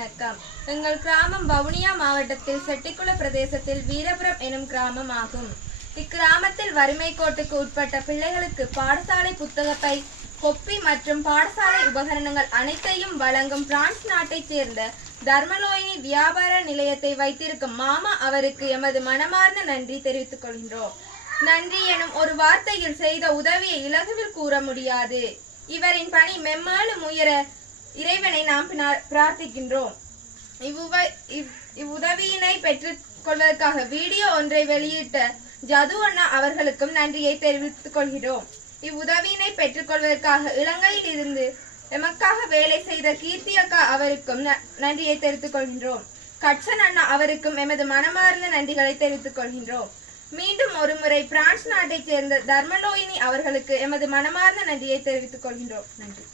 வணக்கம். எங்கள் கிராமம் வவுனியா மாவட்டத்தில் செட்டிக்குள பிரதேசத்தில் வீரபுரம் எனும் கிராமம் ஆகும். இக்கிராமத்தில் வறுமை கோட்டுக்கு உட்பட்ட பிள்ளைகளுக்கு பாடசாலை புத்தகப்பை, கொப்பி மற்றும் பாடசாலை உபகரணங்கள் அனைத்தையும் வழங்கும் பிரான்ஸ் நாட்டைச் சேர்ந்த தர்மலோயினி வியாபார நிலையத்தை வைத்திருக்கும் மாமா அவருக்கு எமது மனமார்ந்த நன்றி தெரிவித்துக் கொள்கின்றோம். நன்றி எனும் ஒரு வார்த்தையில் செய்த உதவியை இலகுவில் கூற முடியாது. இவரின் பணி மெம்மேலும் உயர இறைவனை நாம் பிரார்த்திக்கின்றோம். இவ்வுதவியினை பெற்றுக் கொள்வதற்காக வீடியோ ஒன்றை வெளியிட்ட ஜது அண்ணா அவர்களுக்கும் நன்றியை தெரிவித்துக் கொள்கிறோம். இவ்வுதவியினை பெற்றுக் கொள்வதற்காக இலங்கையில் இருந்து எமக்காக வேலை செய்த கீர்த்தி அக்கா அவருக்கும் நன்றியை தெரிவித்துக் கொள்கின்றோம். கட்சன் அண்ணா அவருக்கும் எமது மனமார்ந்த நன்றிகளை தெரிவித்துக் கொள்கின்றோம். மீண்டும் ஒருமுறை பிரான்ஸ் நாட்டைச் சேர்ந்த தர்மலோயினி அவர்களுக்கு எமது மனமார்ந்த நன்றியை தெரிவித்துக் கொள்கின்றோம். நன்றி.